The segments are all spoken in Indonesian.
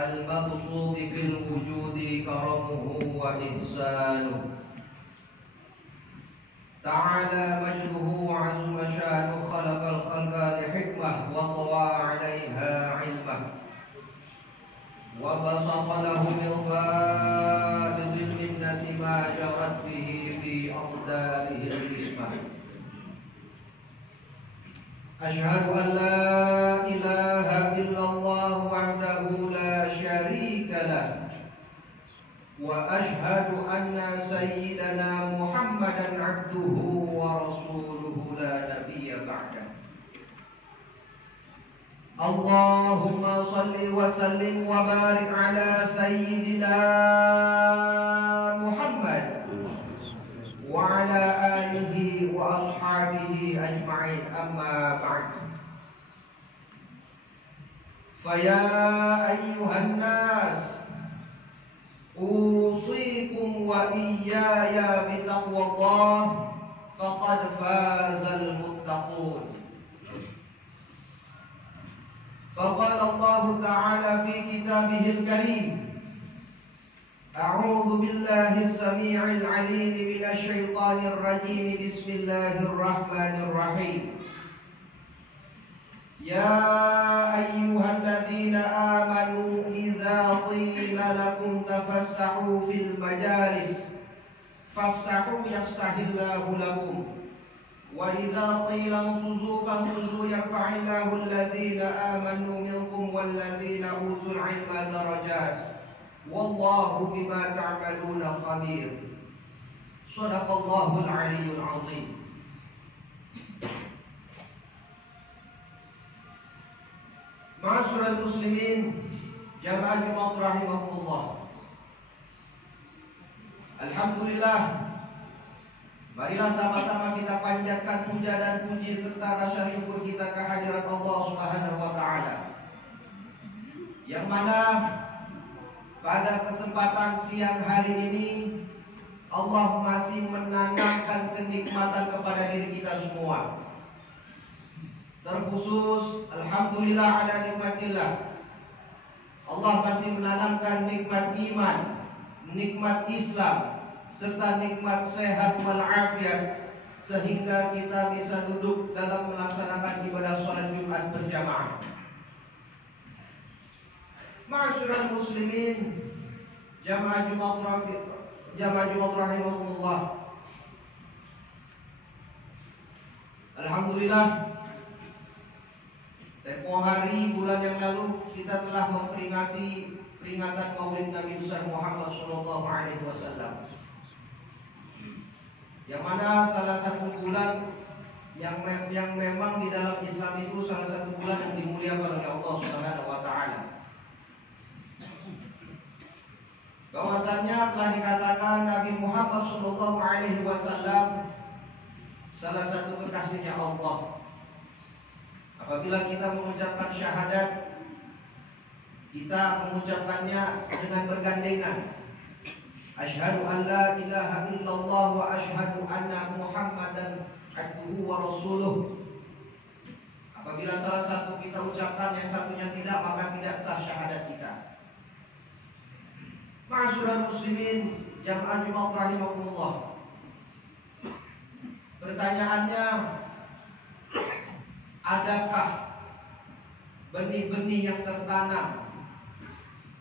المبسوط في الوجود كرمه وإحسانه تعالى مجده وعظم شانه خلق الخلق لحكمة وطوى عليها علمه وبسط له من فائض المنة ما جرت به في أقداره الإسمة أشهد أن لا إله إلا الله وحده لا شريك له وأشهد أن سيدنا محمدا عبده ورسوله لا نبي بعده اللهم صل وسلم وبارك على سيدنا محمد وعلى آله وأصحابه أجمعين أما بعد فيا أيها الناس أوصيكم وإياي بتقوى الله فقد فاز المتقون فقال الله تعالى في كتابه الكريم أعوذ بالله السميع العليم من الشيطان الرجيم بسم الله الرحمن الرحيم يا أيها الذين آمنوا إذا قيل لكم تفسحوا في المجالس فافسحوا يفسح الله لكم وإذا قيل انشزوا فانشزوا يرفع الله الذين آمنوا منكم والذين أوتوا العلم درجات والله بما تعملون خبير صدق الله العلي العظيم. Ma'asyiral muslimin jamaah Jumat rahimahumullah. Alhamdulillah, marilah sama-sama kita panjatkan puja dan puji serta rasa syukur kita kehadirat Allah Subhanahu wa taala. Yang mana pada kesempatan siang hari ini Allah masih menanamkan kenikmatan kepada diri kita semua. Terkhusus alhamdulillah ala nikmatillah, Allah masih menanamkan nikmat iman, nikmat Islam, serta nikmat sehat walafiat, sehingga kita bisa duduk dalam melaksanakan ibadah sholat Jumat berjamaah. Ma'asyiral muslimin jamaah Jumat rahimahumullah. Alhamdulillah, tempoh hari bulan yang lalu kita telah memperingati peringatan Maulid Nabi besar Muhammad sallallahu alaihi wasallam. Yang mana salah satu bulan yang memang di dalam Islam itu salah satu bulan yang dimuliakan oleh Allah Subhanahu wa taala. Bahwasanya telah dikatakan Nabi Muhammad sallallahu alaihi wasallam salah satu kekasihnya Allah. Apabila kita mengucapkan syahadat, kita mengucapkannya dengan bergandengan. Asyhadu an la ilaha illallah wa asyhadu anna Muhammadan abduhu wa rasuluh. Apabila salah satu kita ucapkan, yang satunya tidak, maka tidak sah syahadat kita. Ma'asyiral muslimin jamaah Jumat rahimahumullah. Pertanyaannya, adakah benih-benih yang tertanam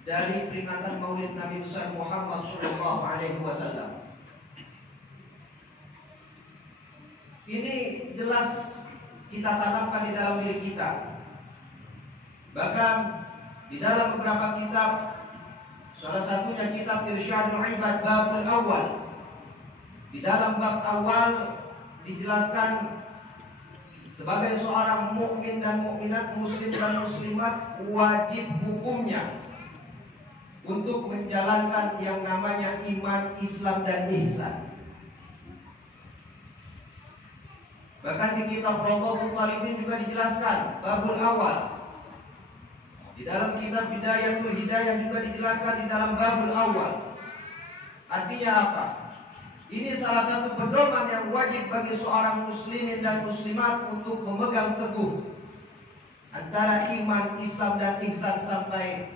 dari peringatan Maulid Nabi besar Muhammad sallallahu alaihi wasallam? Ini jelas kita tanamkan di dalam diri kita. Bahkan di dalam beberapa kitab, salah satunya kitab Irsyadul Ibad babul awal. Di dalam bab awal dijelaskan sebagai seorang mukmin dan mukminat, muslim dan muslimat, wajib hukumnya untuk menjalankan yang namanya iman, Islam dan ihsan. Bahkan di kitab Rawdatul Talibin juga dijelaskan babul awal. Di dalam kitab Bidayatul Hidayah juga dijelaskan di dalam babul awal. Artinya apa? Ini salah satu pedoman yang wajib bagi seorang muslimin dan muslimat untuk memegang teguh antara iman, Islam dan ihsan sampai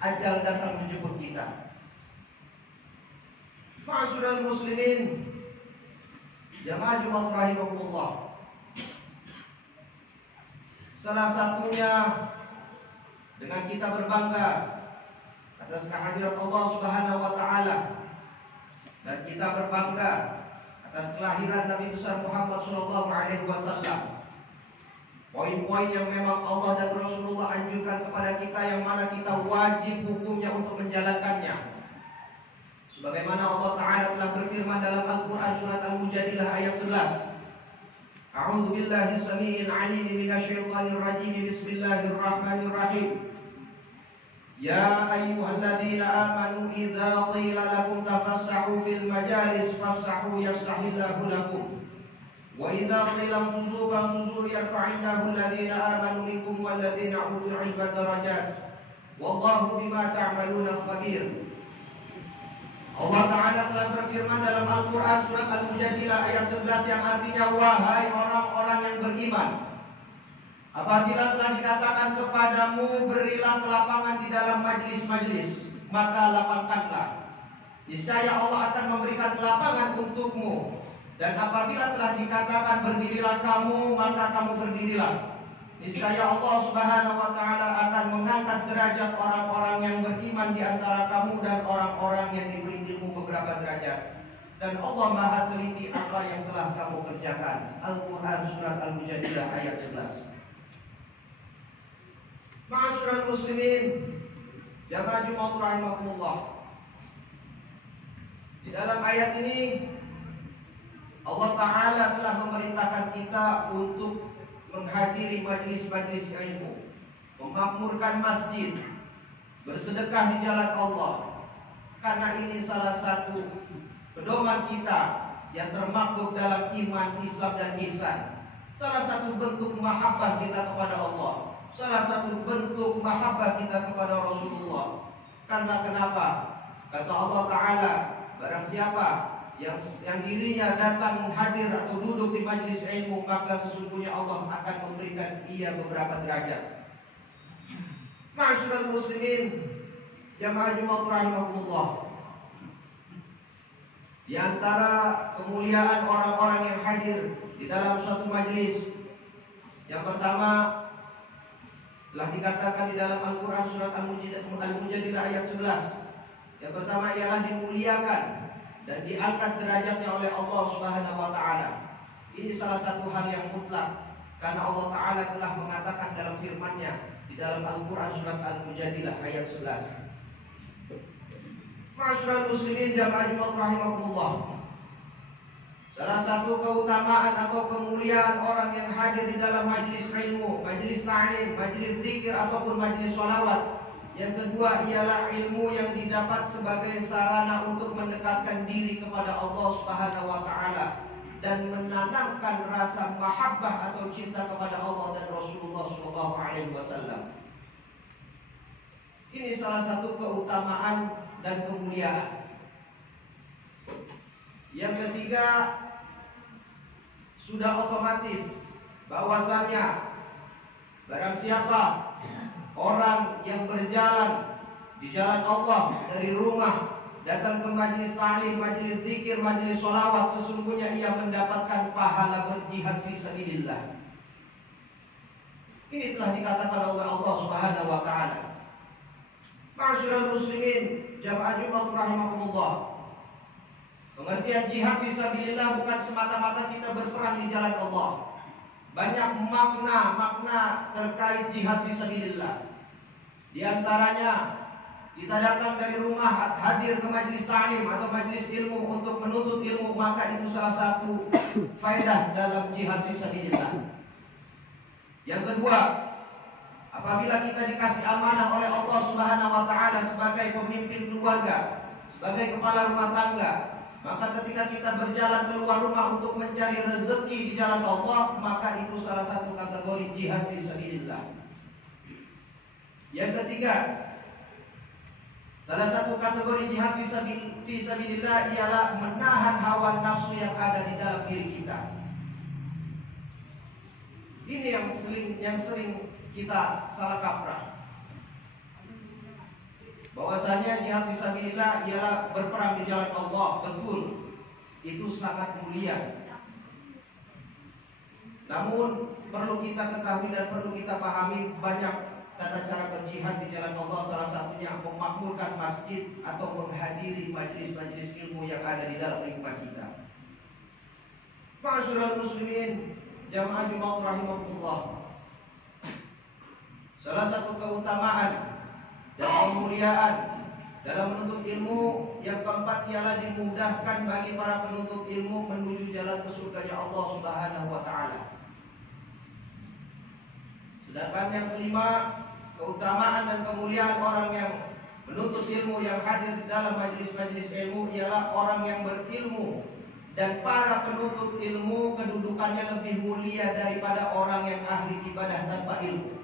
ajal datang menjemput kita. Ma'asyiral muslimin, jamaah Jumat rahimahumullah. Salah satunya dengan kita berbangga atas kehadiran Allah Subhanahu wa taala, dan kita berbangga atas kelahiran Nabi besar Muhammad sallallahu alaihi wasallam. Poin-poin yang memang Allah dan Rasulullah anjurkan kepada kita, yang mana kita wajib hukumnya untuk menjalankannya. Sebagaimana Allah Ta'ala telah berfirman dalam Al-Quran surat Al-Mujadilah ayat 11. A'udzu billahi as-sami'il 'alim minasyaitonir rajim. Bismillahirrahmanirrahim. Ya ayyuhalladzina amanu idza qila lakum tafassahu fil majalis fafsahu yafsahillahu lakum. Wa idza qila amshuzu famshuzu yarfa'illahu alladzina amanu minkum walladzina utul 'ilma darajat. Wallahu bima ta'maluna khabir. Allah Ta'ala telah berfirman dalam Al-Quran surat Al-Mujadilah ayat 11 yang artinya, wahai orang-orang yang beriman, apabila telah dikatakan kepadamu berilah kelapangan di dalam majlis-majlis, maka lapangkanlah. Niscaya Allah akan memberikan kelapangan untukmu. Dan apabila telah dikatakan berdirilah kamu, maka kamu berdirilah. Niscaya Allah Subhanahu wa taala akan mengangkat derajat orang-orang yang beriman di antara kamu dan orang-orang yang diberi ilmu beberapa derajat. Dan Allah Maha teliti apa yang telah kamu kerjakan. Al-Quran surat Al-Mujadilah ayat 11. Ma'asyiral muslimin, jamaah Jumat rahimahumullah. Di dalam ayat ini Allah Ta'ala telah memerintahkan kita untuk menghadiri majlis-majlis ilmu, memakmurkan masjid, bersedekah di jalan Allah. Karena ini salah satu pedoman kita yang termaktub dalam iman, Islam dan ihsan. Salah satu bentuk mahabbah kita kepada Allah, salah satu bentuk mahabbah kita kepada Rasulullah. Karena kenapa? Kata Allah Ta'ala, barang siapa yang dirinya datang hadir atau duduk di majlis ilmu, maka sesungguhnya Allah akan memberikan ia beberapa derajat. Ma'asyiral muslimin, jamaah Jumat rahimahumullah. Di antara kemuliaan orang-orang yang hadir di dalam suatu majlis, yang pertama telah dikatakan di dalam Al-Quran surat Al-Mujadilah ayat 11. Yang pertama ialah dimuliakan dan diangkat derajatnya oleh Allah Subhanahu wa taala. Ini salah satu hal yang mutlak, karena Allah Ta'ala telah mengatakan dalam firman-Nya di dalam Al-Quran surat Al-Mujadilah ayat 11. Ma'asyiral muslimin, jamaah Jumat rahimahumullah. Salah satu keutamaan atau kemuliaan orang yang hadir di dalam majlis ilmu, majlis ta'lim, majlis zikir ataupun majlis sholawat. Yang kedua ialah ilmu yang didapat sebagai sarana untuk mendekatkan diri kepada Allah Subhanahu wa taala dan menanamkan rasa mahabbah atau cinta kepada Allah dan Rasulullah sallallahu alaihi wasallam. Ini salah satu keutamaan dan kemuliaan. Yang ketiga, sudah otomatis bahwasannya barang siapa orang yang berjalan di jalan Allah dari rumah datang ke majlis ta'lim, majlis zikir, majlis sholawat, sesungguhnya ia mendapatkan pahala berjihad fi sabilillah. Ini telah dikatakan oleh Allah Subhanahu wa taala. Ma'asyiral muslimin, jamaah Jumat rahimahumullah. Pengertian jihad fi sabilillah bukan semata-mata kita berperang di jalan Allah. Banyak makna terkait jihad fi sabilillah. Di antaranya kita datang dari rumah hadir ke majlis ta'lim atau majlis ilmu untuk menuntut ilmu, maka itu salah satu faedah dalam jihad fi sabilillah. Yang kedua, apabila kita dikasih amanah oleh Allah Subhanahu wa taala sebagai pemimpin keluarga, sebagai kepala rumah tangga, maka ketika kita berjalan keluar rumah untuk mencari rezeki di jalan Allah, maka itu salah satu kategori jihad fi sabilillah. Yang ketiga, salah satu kategori jihad fi sabilillah ialah menahan hawa nafsu yang ada di dalam diri kita. Ini yang sering kita salah kaprah. bahwasanya jihad fisabilillah ialah berperang di jalan Allah, betul. Itu sangat mulia. Namun perlu kita ketahui dan perlu kita pahami banyak tata cara berjihad di jalan Allah. Salah satunya memakmurkan masjid atau menghadiri majelis-majelis ilmu yang ada di dalam lingkungan kita. Ma'asyiral muslimin, jamaah Jumat rahimahullah. Salah satu keutamaan dan kemuliaan dalam menuntut ilmu yang keempat ialah dimudahkan bagi para penuntut ilmu menuju jalan ke surganya Allah Subhanahu wa taala. Sedangkan yang kelima, keutamaan dan kemuliaan orang yang menuntut ilmu yang hadir di dalam majelis-majelis ilmu ialah orang yang berilmu, dan para penuntut ilmu kedudukannya lebih mulia daripada orang yang ahli ibadah tanpa ilmu.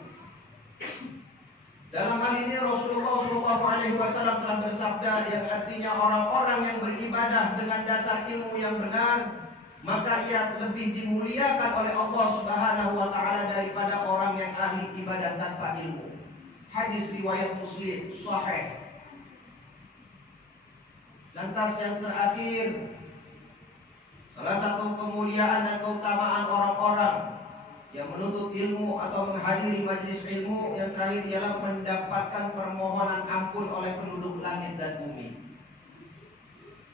Dalam hal ini Rasulullah SAW telah bersabda yang artinya orang-orang yang beribadah dengan dasar ilmu yang benar, maka ia lebih dimuliakan oleh Allah Subhanahu wa taala daripada orang yang ahli ibadah tanpa ilmu. Hadis riwayat Muslim sahih. Lantas yang terakhir, salah satu kemuliaan dan keutamaan orang-orang yang menuntut ilmu atau menghadiri majelis ilmu yang terakhir ialah mendapatkan permohonan ampun oleh penduduk langit dan bumi.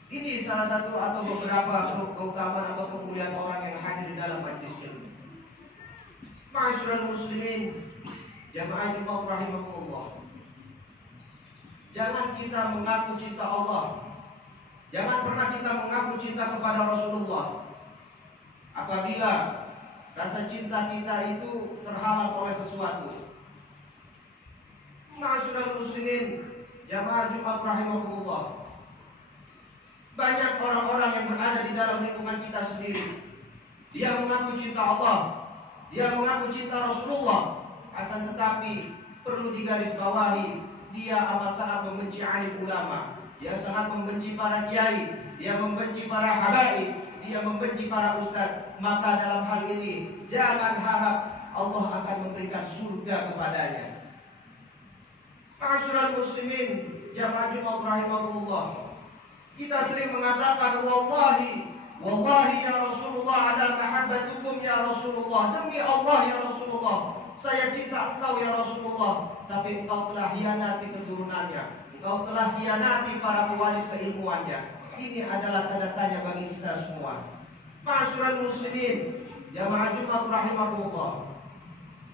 Ini salah satu atau beberapa keutamaan atau kemuliaan orang yang hadir di dalam majelis ilmu. Ma'asyiral muslimin, jamaah Jumat rahimahullah. Jangan kita mengaku cinta Allah. Jangan pernah kita mengaku cinta kepada Rasulullah apabila rasa cinta kita itu terhalang oleh sesuatu. Ma'asyiral muslimin, jamaah Jumat rahimahullah. Banyak orang-orang yang berada di dalam lingkungan kita sendiri. Dia mengaku cinta Allah, dia mengaku cinta Rasulullah, akan tetapi perlu digarisbawahi, dia amat sangat membenci alim ulama, dia sangat membenci para kiai, dia membenci para habaib, dia membenci para ustadz. Maka dalam hal ini jangan harap Allah akan memberikan surga kepadanya. Ma'asyiral muslimin, jamaah Jumat rahimahullah. Kita sering mengatakan wallahi, wallahi ya Rasulullah, ada mahabbatukum ya Rasulullah. Demi Allah ya Rasulullah, saya cinta engkau ya Rasulullah. Tapi engkau telah hianati keturunannya, engkau telah hianati para pewaris keilmuannya. Ini adalah tanda tanya bagi kita semua. Ma'asyiral muslimin, jamaah Jumat rahimahullah.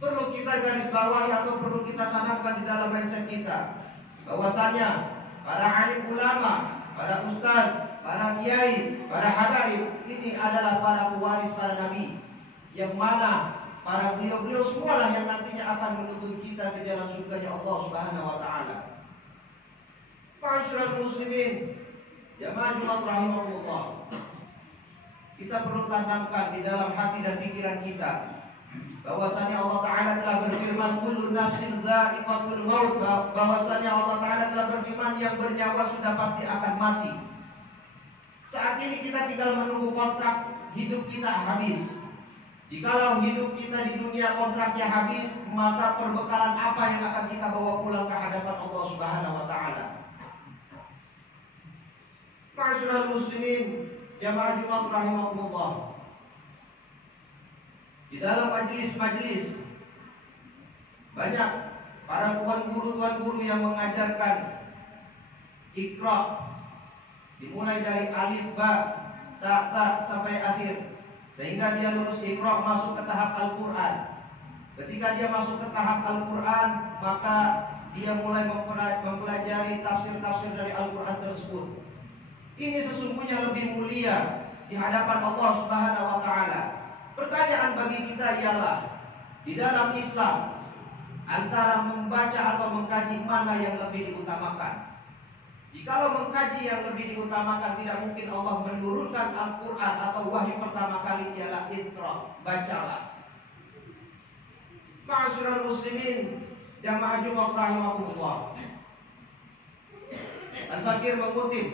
Perlu kita garis bawahi atau perlu kita tanamkan di dalam mindset kita bahwasanya para alim ulama, para ustaz, para kiai, para habaib ini adalah para pewaris para nabi, yang mana para beliau-beliau semualah yang nantinya akan menuntun kita ke jalan surganya Allah Subhanahu wa taala. Ma'asyiral muslimin, jamaah Jumat rahimahullah. Kita perlu tanamkan di dalam hati dan pikiran kita bahwasanya Allah Ta'ala telah berfirman kullu nafsin dha'iqatul maut, bahwasanya Allah Ta'ala telah berfirman yang bernyawa sudah pasti akan mati. Saat ini kita tinggal menunggu kontrak hidup kita habis. Jikalau hidup kita di dunia kontraknya habis, maka perbekalan apa yang akan kita bawa pulang ke hadapan Allah Subhanahu wa Ta'ala? Ma'asyiral muslimin, jamaah Jumat rahimahullah. Di dalam majelis-majelis banyak para tuan guru yang mengajarkan Iqra, dimulai dari alif ba ta ta sampai akhir, sehingga dia lulus Iqra masuk ke tahap Al-Quran. Ketika dia masuk ke tahap Al-Quran, maka dia mulai mempelajari tafsir-tafsir dari Al-Quran tersebut. Ini sesungguhnya lebih mulia di hadapan Allah Subhanahu wa Ta'ala. Pertanyaan bagi kita ialah, di dalam Islam antara membaca atau mengkaji mana yang lebih diutamakan? Jikalau mengkaji yang lebih diutamakan, tidak mungkin Allah menurunkan Al-Quran atau wahyu pertama kali ialah Iqra, bacalah. Ma'asyiral muslimin, jamaah Jumat rahimahullah. Al-Fakir mengutip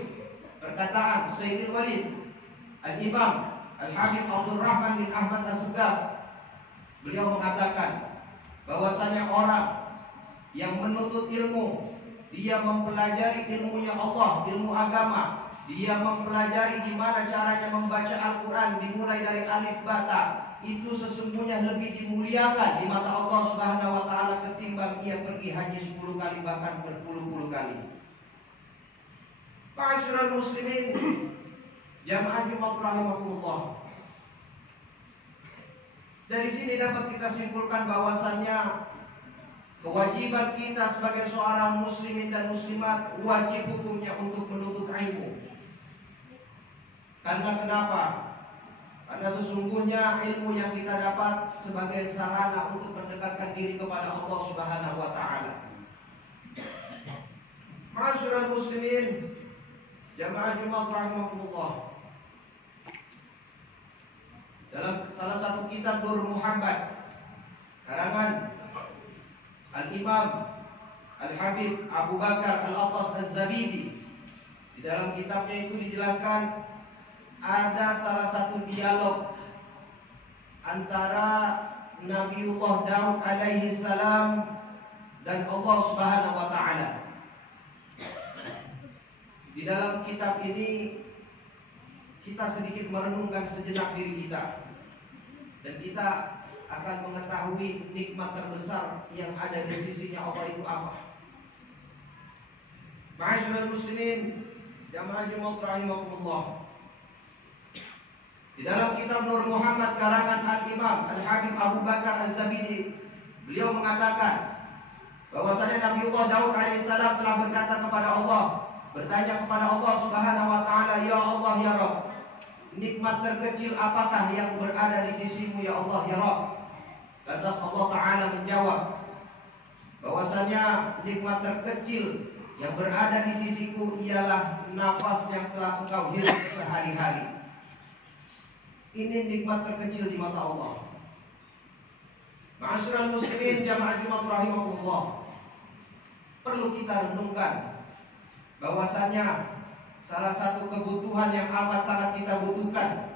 perkataan Sayyidil Walid Al-Imam Al-Habib Abdul Rahman bin Ahmad As-Segaf. Beliau mengatakan bahwasanya orang yang menuntut ilmu dia mempelajari ilmunya Allah, ilmu agama. Dia mempelajari gimana caranya membaca Al-Quran dimulai dari alif bata. Itu sesungguhnya lebih dimuliakan di mata Allah Subhanahu wa taala ketimbang ia pergi haji 10 kali bahkan berpuluh-puluh kali. Ma'asyiral muslimin, jamaah Jumat rahimakumullah. Dari sini dapat kita simpulkan bahwasannya kewajiban kita sebagai seorang muslimin dan muslimat wajib hukumnya untuk menuntut ilmu. Karena kenapa? Karena sesungguhnya ilmu yang kita dapat sebagai sarana untuk mendekatkan diri kepada Allah Subhanahu wa taala. Ma'asyiral muslimin, jamaah Jumat rahimakumullah. Dalam salah satu kitab Nur Muhammad karangan Al-Imam Al-Habib Abu Bakar Al-Abbas Az-Zabidi, di dalam kitabnya itu dijelaskan ada salah satu dialog antara Nabiullah Daud alaihi salam dan Allah Subhanahu wa taala. Di dalam kitab ini kita sedikit merenungkan sejenak diri kita, dan kita akan mengetahui nikmat terbesar yang ada di sisinya Allah itu apa. Ma'asyiral muslimin, jamaah Jumat rahimakumullah. Di dalam kitab Nur Muhammad karangan Al-Imam Al-Habib Abu Bakar Az-Zabidi, beliau mengatakan bahwasanya Nabiullah Daud alaihissalam telah berkata kepada Allah, bertanya kepada Allah Subhanahu wa taala, "Ya Allah ya Rabb, nikmat terkecil apakah yang berada di sisimu ya Allah ya Rabb?" Lantas Allah taala menjawab bahwasanya nikmat terkecil yang berada di sisiku ialah nafas yang telah engkau hirup sehari-hari. Ini nikmat terkecil di mata Allah. Ma'asyiral muslimin, jamaah Jumat rahimakumullah. Perlu kita renungkan bahwasanya salah satu kebutuhan yang amat sangat kita butuhkan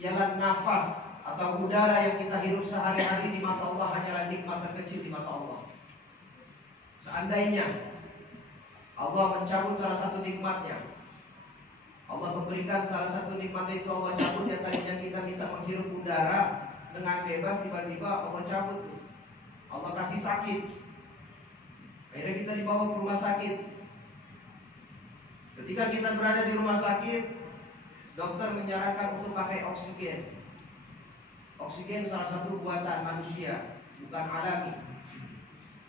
ialah nafas atau udara yang kita hirup sehari-hari di mata Allah hanyalah nikmat terkecil di mata Allah. Seandainya Allah mencabut salah satu nikmatnya, Allah memberikan salah satu nikmatnya itu Allah cabut, yang tadinya kita bisa menghirup udara dengan bebas, tiba-tiba Allah cabut, Allah kasih sakit, akhirnya kita dibawa ke rumah sakit. Ketika kita berada di rumah sakit, dokter menyarankan untuk pakai oksigen. Oksigen salah satu buatan manusia, bukan alami.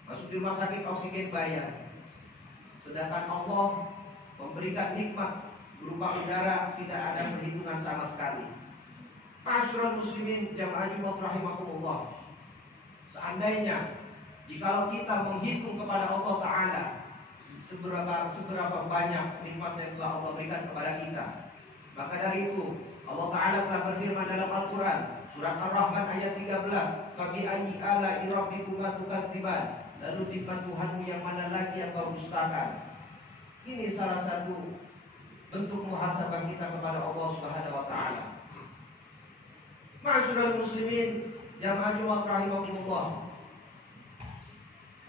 Masuk di rumah sakit oksigen bayar. Sedangkan Allah memberikan nikmat berupa udara tidak ada perhitungan sama sekali. Ma'asyiral muslimin, jamaah Jumat rahimakumullah. Seandainya jikalau kita menghitung kepada Allah taala seberapa banyak nikmat yang telah Allah berikan kepada kita, maka dari itu Allah taala telah berfirman dalam Al-Qur'an surat Ar-Rahman ayat 13, "Fabi ayyi ala'i rabbikuma tukadziban?" Lalu nikmat Tuhanmu yang mana lagi yang kau dustakan? Ini salah satu bentuk muhasabah kita kepada Allah Subhanahu wa taala. Ma'asyiral muslimin, jamaah Jumat rahimakumullah.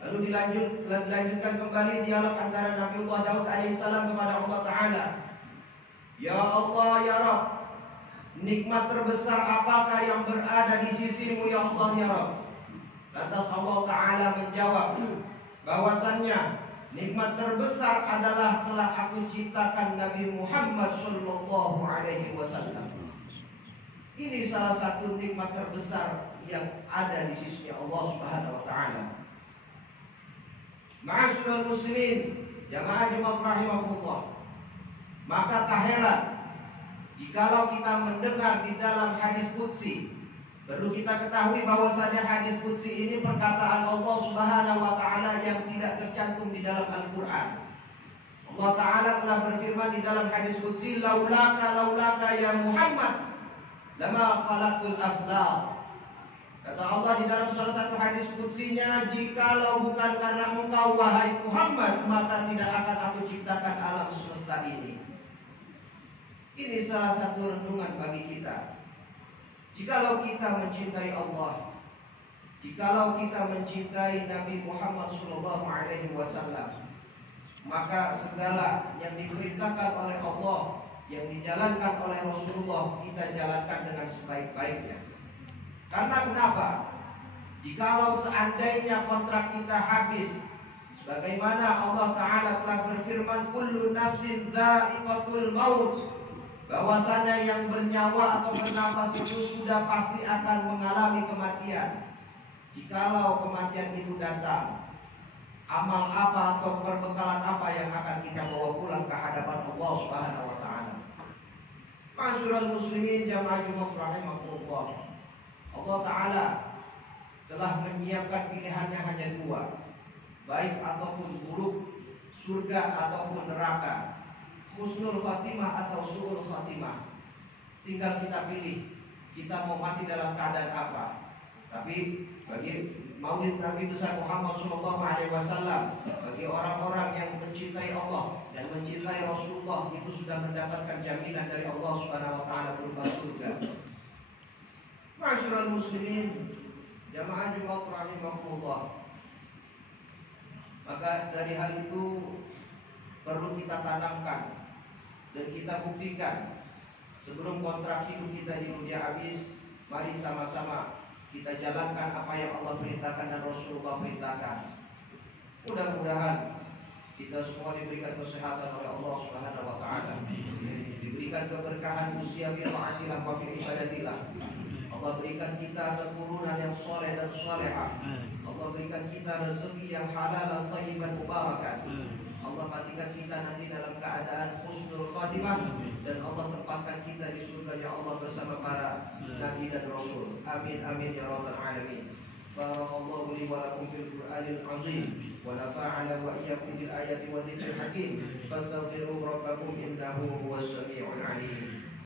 Lalu dilanjutkan kembali dialog antara Nabiullah Daud alaihissalam kepada Allah taala. "Ya Allah ya Rabb, nikmat terbesar apakah yang berada di sisimu ya Allah ya Rabb?" Lantas Allah taala menjawab bahwasannya nikmat terbesar adalah telah aku ciptakan Nabi Muhammad sallallahu alaihi wasallam. Ini salah satu nikmat terbesar yang ada di sisi Allah Subhanahu wa taala. Ma'asyiral muslimin, jamaah Jumat rahimakumullah. Maka tak heran jikalau kita mendengar di dalam hadis qudsi. Perlu kita ketahui bahwasanya hadis qudsi ini perkataan Allah Subhanahu wa taala yang tidak tercantum di dalam Al-Qur'an. Allah taala telah berfirman di dalam hadis qudsi, laulaka ya Muhammad lama khalaqtul aflaq." Kata Allah di dalam salah satu hadis qudsinya, "Jikalau bukan karena engkau wahai Muhammad, maka tidak akan aku ciptakan alam semesta ini." Ini salah satu renungan bagi kita. Jikalau kita mencintai Allah, jikalau kita mencintai Nabi Muhammad sallallahu alaihi wasallam, maka segala yang diperintahkan oleh Allah, yang dijalankan oleh Rasulullah, kita jalankan dengan sebaik-baiknya. Karena kenapa? Jikalau seandainya kontrak kita habis, sebagaimana Allah Ta'ala telah berfirman, kullu nafsin dha'iqatul maut, bahwasanya yang bernyawa atau bernafas itu sudah pasti akan mengalami kematian. Jikalau kematian itu datang, amal apa atau perbekalan apa yang akan kita bawa pulang ke hadapan Allah Subhanahu wa Ta'ala? Ma'asyiral muslimin jamaah Jumat rahimakumullah, Allah Ta'ala telah menyiapkan pilihannya hanya dua, baik ataupun buruk, surga ataupun neraka, husnul khatimah atau su'ul khatimah. Tinggal kita pilih, kita mau mati dalam keadaan apa. Tapi bagi Maulid Nabi besar Muhammad SAW, bagi orang-orang yang mencintai Allah dan mencintai Rasulullah, itu sudah mendapatkan jaminan dari Allah Subhanahu wa Ta'ala berupa surga. Ma'asyiral muslimin jamaah Jumat rahimakumullah, maka dari hal itu perlu kita tanamkan dan kita buktikan sebelum kontrak hidup kita di dunia habis. Mari sama-sama kita jalankan apa yang Allah perintahkan dan Rasulullah perintahkan. Mudah-mudahan kita semua diberikan kesehatan oleh Allah Subhanahu wa Ta'ala, diberikan keberkahan usia fi ta'atillah wa fi ibadatillah. Allah berikan kita keturunan yang soleh dan solehah. Allah berikan kita rezeki yang halal dan thayyiban mubarakan. Allah matikan kita nanti dalam keadaan husnul khatimah, dan Allah tempatkan kita di surga ya Allah bersama para nabi dan rasul. Amin amin ya rabbal alamin. Barakallahu li wa lakum fil Qur'anil azim, wa nafa'ana wa iyyakum bil ayati wa dzikril hakim. Fastaghfiru rabbakum innahu huwas